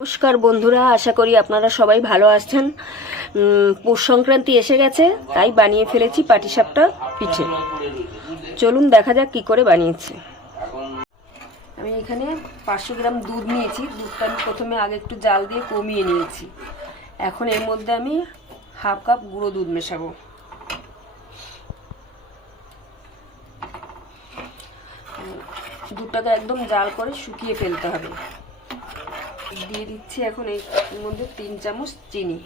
নমস্কার বন্ধুরা, আশা করি আপনারা সবাই ভালো আছেন। পৌষ সংক্রান্তি এসে গেছে, তাই বানিয়ে ফেলেছি পাটিসাপটা পিঠে। চলুন দেখা যাক কি করে বানিয়েছি। আমি এখানে পাঁচশো গ্রাম দুধ নিয়েছি, দুধটা আমি প্রথমে আগে একটু জাল দিয়ে কমিয়ে নিয়েছি। এখন এর মধ্যে আমি হাফ কাপ গুঁড়ো দুধ মেশাবো। দুধটাকে একদম জাল করে শুকিয়ে ফেলতে হবে। দিয়ে দিচ্ছি এখন এই মধ্যে তিন চামচ চিনি।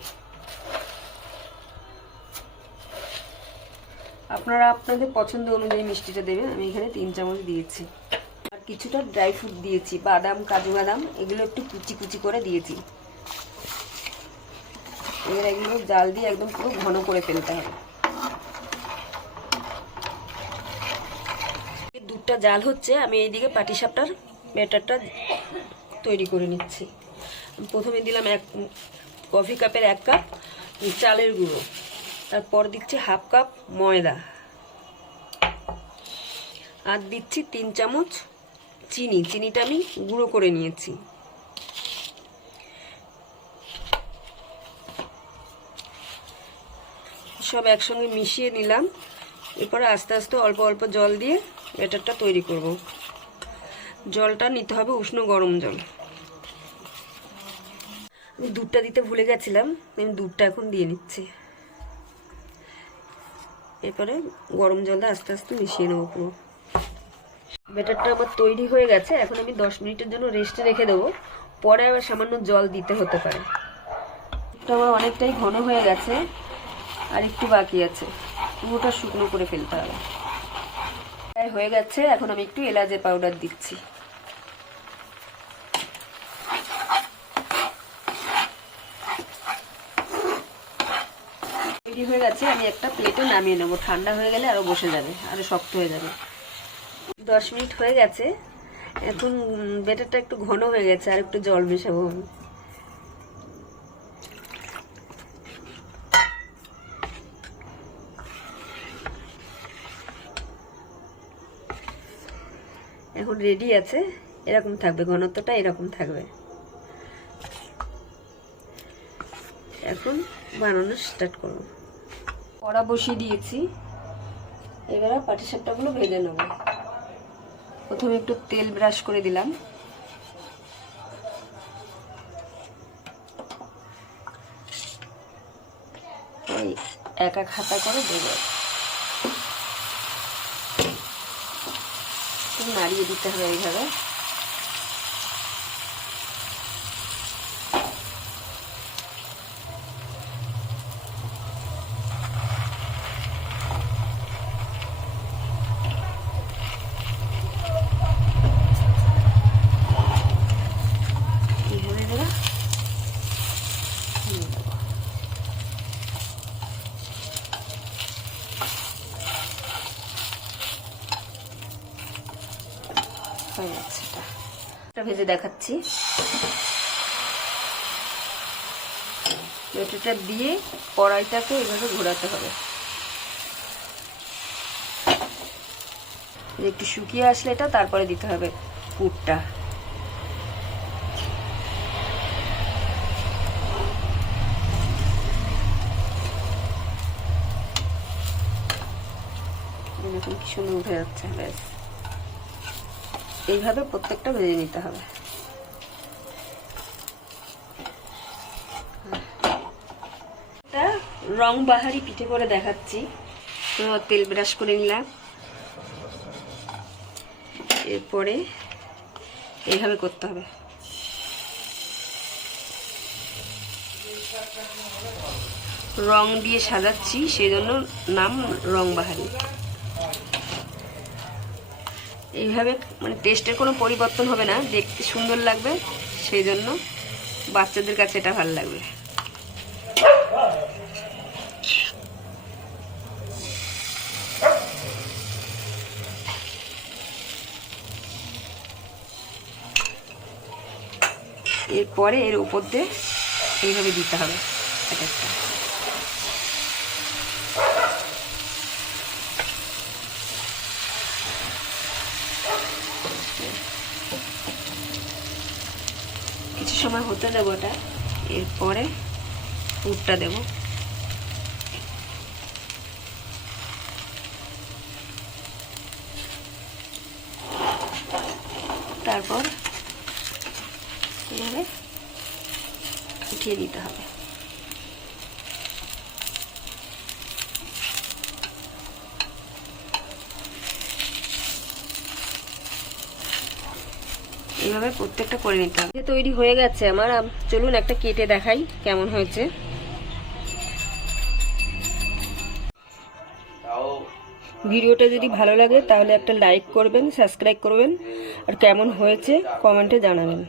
আপনারা আপনাদের পছন্দ অনুযায়ী মিষ্টিটা দেবেন, আমি এখানে তিন চামচ দিয়েছি। আর কিছুটা ড্রাই ফ্রুট দিয়েছি, বাদাম, কাজু বাদাম, এগুলো একটু কুচি কুচি করে দিয়েছি। এবার এগুলো জাল দিয়ে একদম পুরো ঘন করে ফেলতে হবে। দুধটা জাল হচ্ছে, আমি এইদিকে পাটিসাপটার ব্যাটারটা তৈরি করে নিচ্ছি। প্রথমে দিলাম এক কফি কাপের এক কাপ চালের গুঁড়ো। তারপর দিচ্ছি হাফ কাপ ময়দা। আর দিচ্ছি তিন চামচ চিনি। চিনিটা আমি গুঁড়ো করে নিয়েছি। সব একসঙ্গে মিশিয়ে নিলাম। এরপরে আস্তে আস্তে অল্প অল্প জল দিয়ে ব্যাটারটা তৈরি করব। জলটা নিতে হবে, উষ্ণ গরম জল। আমি দুধটা দিতে ভুলে গেছিলাম, আমি দুধটা এখন দিয়ে নিচ্ছি। এরপরে গরম জলটা আস্তে আস্তে মিশিয়ে নেব পুরো। ব্যাটারটা আমার তৈরি হয়ে গেছে, এখন আমি দশ মিনিটের জন্য রেস্টে রেখে দেবো। পরে আবার সামান্য জল দিতে হতে পারে। এটা আমার অনেকটাই ঘন হয়ে গেছে, আর একটু বাকি আছে। পুরোটা শুকনো করে ফেলতে হবে। হয়ে গেছে, এখন আমি একটু এলাচের পাউডার দিচ্ছি। তৈরি হয়ে গেছে, আমি একটা প্লেটে নামিয়ে নেব। ঠান্ডা হয়ে গেলে আরও বসে যাবে, আরও শক্ত হয়ে যাবে। দশ মিনিট হয়ে গেছে। এখন বেটারটা একটু ঘন হয়ে গেছে, আর একটু জল মেশাবো আমি। এখন রেডি আছে, এরকম থাকবে, ঘনত্বটা এরকম থাকবে। এখন বানানো স্টার্ট করব। কড়া বসিয়ে দিয়েছি। এবারে পাটিসাপটাগুলো ভেজে নেব। প্রথমে একটু তেল ব্রাশ করে দিলাম। এক হাতা করে দেবো নাড়িয়ে দিতে হবে এইভাবে দেবো দিয়ে দেবো। হয়ে যাচ্ছে এটা। এটা ভেজে দেখাচ্ছি। ব্যাটারটা দিয়ে কড়াইটাকে এভাবে ঘোরাতে হবে। একটু শুকিয়ে আসলে এটা, তারপরে দিতে হবে পুরটা। দেখুন কি সুন্দর উঠে যাচ্ছে, ব্যাস। এইভাবে প্রত্যেকটা ভেজে নিতে হবে। রং বাহারি পিঠে করে দেখাচ্ছি। তো তেল ব্রাশ করে নিলাম। এরপরে এইভাবে করতে হবে। রং দিয়ে সাজাচ্ছি সেই জন্য নাম রং বাহারি। এইভাবে মানে টেস্টের কোনো পরিবর্তন হবে না, দেখতে সুন্দর লাগবে, সেই জন্য বাচ্চাদের কাছে এটা ভালো লাগবে। এরপরে এর উপর দিয়ে এইভাবে দিতে হবে। এক একটা কিছু সময় হতে দেবো ওটা এরপরে পুরটা দেবো। তারপর এভাবে উঠিয়ে দিতে হবে। এইভাবে প্রত্যেকটা করে নিতে হবে। যে তৈরি হয়ে গেছে আমার। চলুন একটা কেটে দেখাই কেমন হয়েছে। ভিডিওটা যদি ভালো লাগে তাহলে একটা লাইক করবেন সাবস্ক্রাইব করবেন। আর কেমন হয়েছে কমেন্টে জানাবেন।